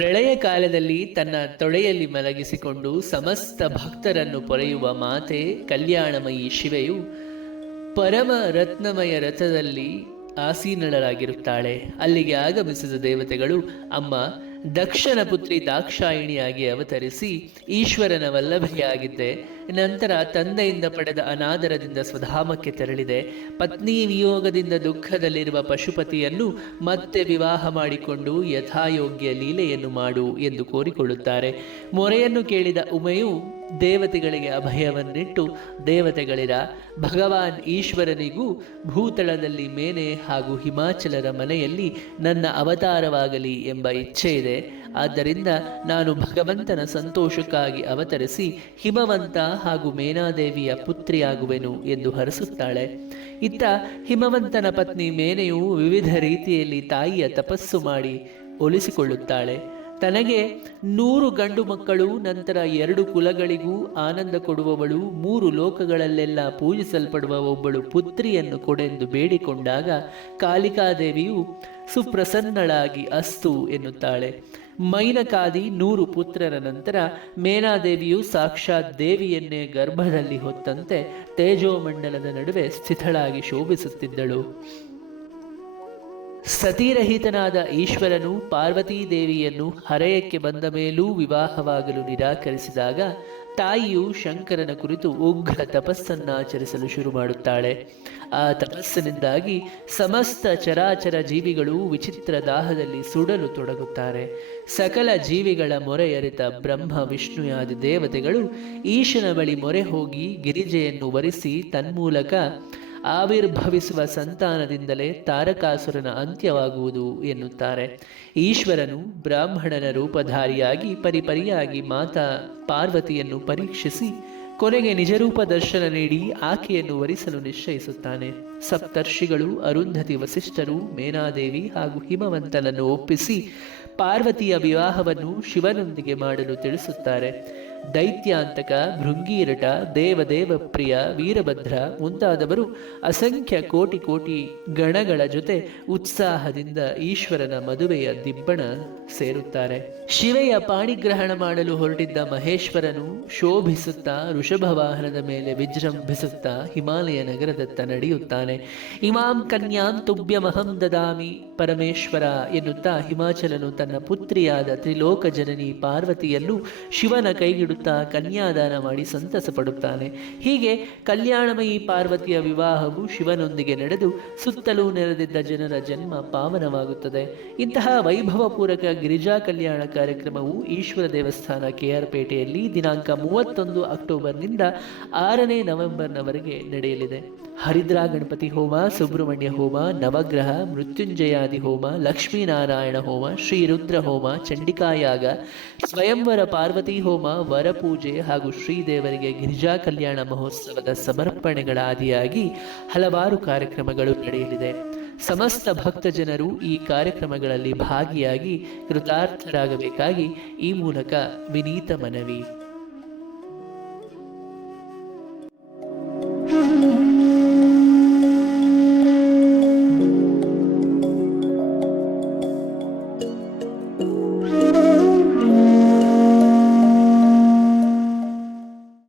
ಪ್ರಳಯ ಕಾಲದಲ್ಲಿ ತನ್ನ ತೊಳೆಯಲ್ಲಿ ಮಲಗಿಸಿಕೊಂಡು ಸಮಸ್ತ ಭಕ್ತರನ್ನು ಪೊರೆಯುವ ಮಾತೆ ಕಲ್ಯಾಣಮಯಿ ಶಿವೆಯು ಪರಮ ರತ್ನಮಯ ರಥದಲ್ಲಿ ಆಸೀನಳರಾಗಿರುತ್ತಾಳೆ. ಅಲ್ಲಿಗೆ ಆಗಮಿಸಿದ ದೇವತೆಗಳು, ಅಮ್ಮ ದಕ್ಷನ ಪುತ್ರಿ ದಾಕ್ಷಾಯಿಣಿಯಾಗಿ ಅವತರಿಸಿ ಈಶ್ವರನ ವಲ್ಲಭೆಯಾಗಿದ್ದೆ. ನಂತರ ತಂದೆಯಿಂದ ಪಡೆದ ಅನಾದರದಿಂದ ಸ್ವಧಾಮಕ್ಕೆ ತೆರಳಿದೆ. ಪತ್ನಿ ವಿಯೋಗದಿಂದ ದುಃಖದಲ್ಲಿರುವ ಪಶುಪತಿಯನ್ನು ಮತ್ತೆ ವಿವಾಹ ಮಾಡಿಕೊಂಡು ಯಥಾಯೋಗ್ಯ ಲೀಲೆಯನ್ನು ಮಾಡು ಎಂದು ಕೋರಿಕೊಳ್ಳುತ್ತಾರೆ. ಮೊರೆಯನ್ನು ಕೇಳಿದ ಉಮೆಯು ದೇವತೆಗಳಿಗೆ ಅಭಯವನ್ನಿಟ್ಟು, ದೇವತೆಗಳಿರ, ಭಗವಾನ್ ಈಶ್ವರನಿಗೂ ಭೂತಳದಲ್ಲಿ ಮೇನೆ ಹಾಗೂ ಹಿಮಾಚಲರ ಮನೆಯಲ್ಲಿ ನನ್ನ ಅವತಾರವಾಗಲಿ ಎಂಬ ಇಚ್ಛೆ ಇದೆ ಆದ್ದರಿಂದ ನಾನು ಭಗವಂತನ ಸಂತೋಷಕ್ಕಾಗಿ ಅವತರಿಸಿ ಹಿಮವಂತ ಹಾಗೂ ಮೇನಾದೇವಿಯ ಪುತ್ರಿಯಾಗುವೆನು ಎಂದು ಹರಸುತ್ತಾಳೆ. ಇತ್ತ ಹಿಮವಂತನ ಪತ್ನಿ ಮೇನೆಯು ವಿವಿಧ ರೀತಿಯಲ್ಲಿ ತಾಯಿಯ ತಪಸ್ಸು ಮಾಡಿ ಒಲಿಸಿಕೊಳ್ಳುತ್ತಾಳೆ. ತನಗೆ ನೂರು ಗಂಡು ಮಕ್ಕಳು, ನಂತರ ಎರಡು ಕುಲಗಳಿಗೂ ಆನಂದ ಕೊಡುವವಳು, ಮೂರು ಲೋಕಗಳಲ್ಲೆಲ್ಲ ಪೂಜಿಸಲ್ಪಡುವ ಒಬ್ಬಳು ಪುತ್ರಿಯನ್ನು ಕೊಡೆಂದು ಬೇಡಿಕೊಂಡಾಗ ಕಾಳಿಕಾದೇವಿಯು ಸುಪ್ರಸನ್ನಳಾಗಿ ಅಸ್ತು ಎನ್ನುತ್ತಾಳೆ. ಮೈನಕಾದಿ ನೂರು ಪುತ್ರರ ನಂತರ ಮೇನಾದೇವಿಯು ಸಾಕ್ಷಾತ್ ದೇವಿಯನ್ನೇ ಗರ್ಭದಲ್ಲಿ ಹೊತ್ತಂತೆ ತೇಜೋಮಂಡಲದ ನಡುವೆ ಸ್ಥಿತಳಾಗಿ ಶೋಭಿಸುತ್ತಿದ್ದಳು. ಸತಿರಹಿತನಾದ ಈಶ್ವರನು ಪಾರ್ವತೀ ದೇವಿಯನ್ನು ಹರೆಯಕ್ಕೆ ಬಂದ ಮೇಲೂ ವಿವಾಹವಾಗಲು ನಿರಾಕರಿಸಿದಾಗ ತಾಯಿಯು ಶಂಕರನ ಕುರಿತು ಉಗ್ರ ತಪಸ್ಸನ್ನಾಚರಿಸಲು ಶುರು ಮಾಡುತ್ತಾಳೆ. ಆ ತಪಸ್ಸಿನಿಂದಾಗಿ ಸಮಸ್ತ ಚರಾಚರ ಜೀವಿಗಳು ವಿಚಿತ್ರ ದಾಹದಲ್ಲಿ ಸುಡಲು ತೊಡಗುತ್ತಾರೆ. ಸಕಲ ಜೀವಿಗಳ ಮೊರೆ ಅರಿತ ಬ್ರಹ್ಮ ವಿಷ್ಣುಯಾದಿ ದೇವತೆಗಳು ಈಶನ ಬಳಿ ಮೊರೆ ಹೋಗಿ ಗಿರಿಜೆಯನ್ನು ವರಿಸಿ ತನ್ಮೂಲಕ ಆವಿರ್ಭವಿಸುವ ಸಂತಾನದಿಂದಲೇ ತಾರಕಾಸುರನ ಅಂತ್ಯವಾಗುವುದು ಎನ್ನುತ್ತಾರೆ. ಈಶ್ವರನು ಬ್ರಾಹ್ಮಣನ ರೂಪಧಾರಿಯಾಗಿ ಪರಿಪರಿಯಾಗಿ ಮಾತಾ ಪಾರ್ವತಿಯನ್ನು ಪರೀಕ್ಷಿಸಿ ಕೊನೆಗೆ ನಿಜರೂಪ ದರ್ಶನ ನೀಡಿ ಆಕೆಯನ್ನು ವರಿಸಲು ನಿಶ್ಚಯಿಸುತ್ತಾನೆ. ಸಪ್ತರ್ಷಿಗಳು, ಅರುಂಧತಿ ವಸಿಷ್ಠರು, ಮೇನಾದೇವಿ ಹಾಗೂ ಹಿಮವಂತನನ್ನು ಒಪ್ಪಿಸಿ ಪಾರ್ವತಿಯ ವಿವಾಹವನ್ನು ಶಿವನೊಂದಿಗೆ ಮಾಡಲು ತಿಳಿಸುತ್ತಾರೆ. ದೈತ್ಯಾಂತಕ, ಭೃಂಗೀರಟ ದೇವದೇವ ಪ್ರಿಯ ವೀರಭದ್ರ ಮುಂತಾದವರು ಅಸಂಖ್ಯ ಕೋಟಿ ಕೋಟಿ ಗಣಗಳ ಜೊತೆ ಉತ್ಸಾಹದಿಂದ ಈಶ್ವರನ ಮದುವೆಯ ದಿಬ್ಬಣ ಸೇರುತ್ತಾರೆ. ಶಿವೆಯ ಪಾಣಿಗ್ರಹಣ ಮಾಡಲು ಹೊರಟಿದ್ದ ಮಹೇಶ್ವರನು ಶೋಭಿಸುತ್ತಾ ಋಷಭ ವಾಹನದ ಮೇಲೆ ವಿಜೃಂಭಿಸುತ್ತಾ ಹಿಮಾಲಯ ನಗರದತ್ತ ನಡೆಯುತ್ತಾನೆ. ಇಮಾಂ ಕನ್ಯಾಂ ತುಭ್ಯಮಹಂ ದದಾಮಿ. ಪರಮೇಶ್ವರ ಎನ್ನುತ್ತಾ ಹಿಮಾಚಲನು ತನ್ನ ಪುತ್ರಿಯಾದ ತ್ರಿಲೋಕ ಜನನಿ ಪಾರ್ವತಿಯನ್ನು ಶಿವನ ಕೈಗಿಡುತ್ತಾ ಕನ್ಯಾದಾನ ಮಾಡಿ ಸಂತಸ ಪಡುತ್ತಾನೆ. ಹೀಗೆ ಕಲ್ಯಾಣಮಯಿ ಪಾರ್ವತಿಯ ವಿವಾಹವು ಶಿವನೊಂದಿಗೆ ನಡೆದು ಸುತ್ತಲೂ ನೆರೆದಿದ್ದ ಜನರ ಜನ್ಮ ಪಾವನವಾಗುತ್ತದೆ. ಇಂತಹ ವೈಭವಪೂರಕ ಗಿರಿಜಾ ಕಲ್ಯಾಣ ಕಾರ್ಯಕ್ರಮವು ಈಶ್ವರ ದೇವಸ್ಥಾನ ಕೆಆರ್ ಪೇಟೆಯಲ್ಲಿ ದಿನಾಂಕ ಮೂವತ್ತೊಂದು ಅಕ್ಟೋಬರ್ನಿಂದ ಆರನೇ ನವೆಂಬರ್ನವರೆಗೆ ನಡೆಯಲಿದೆ. ಹರಿದ್ರಾ ಗಣಪತಿ ಹೋಮ, ಸುಬ್ರಹ್ಮಣ್ಯ ಹೋಮ, ನವಗ್ರಹ, ಮೃತ್ಯುಂಜಯಾದಿ ಹೋಮ, ಲಕ್ಷ್ಮೀನಾರಾಯಣ ಹೋಮ ಶ್ರೀ ರುದ್ರ ಹೋಮ, ಚಂಡಿಕಾಯಾಗ, ಸ್ವಯಂವರ ಪಾರ್ವತಿ ಹೋಮ ವರಪೂಜೆ ಹಾಗೂ ಶ್ರೀದೇವರಿಗೆ ಗಿರಿಜಾ ಕಲ್ಯಾಣ ಮಹೋತ್ಸವದ ಸಮರ್ಪಣೆಗಳಾದಿಯಾಗಿ ಹಲವಾರು ಕಾರ್ಯಕ್ರಮಗಳು ನಡೆಯಲಿದೆ. ಸಮಸ್ತ ಭಕ್ತ ಜನರು ಈ ಕಾರ್ಯಕ್ರಮಗಳಲ್ಲಿ ಭಾಗಿಯಾಗಿ ಕೃತಾರ್ಥರಾಗಬೇಕಾಗಿ ಈ ಮೂಲಕ ವಿನೀತ ಮನವಿ.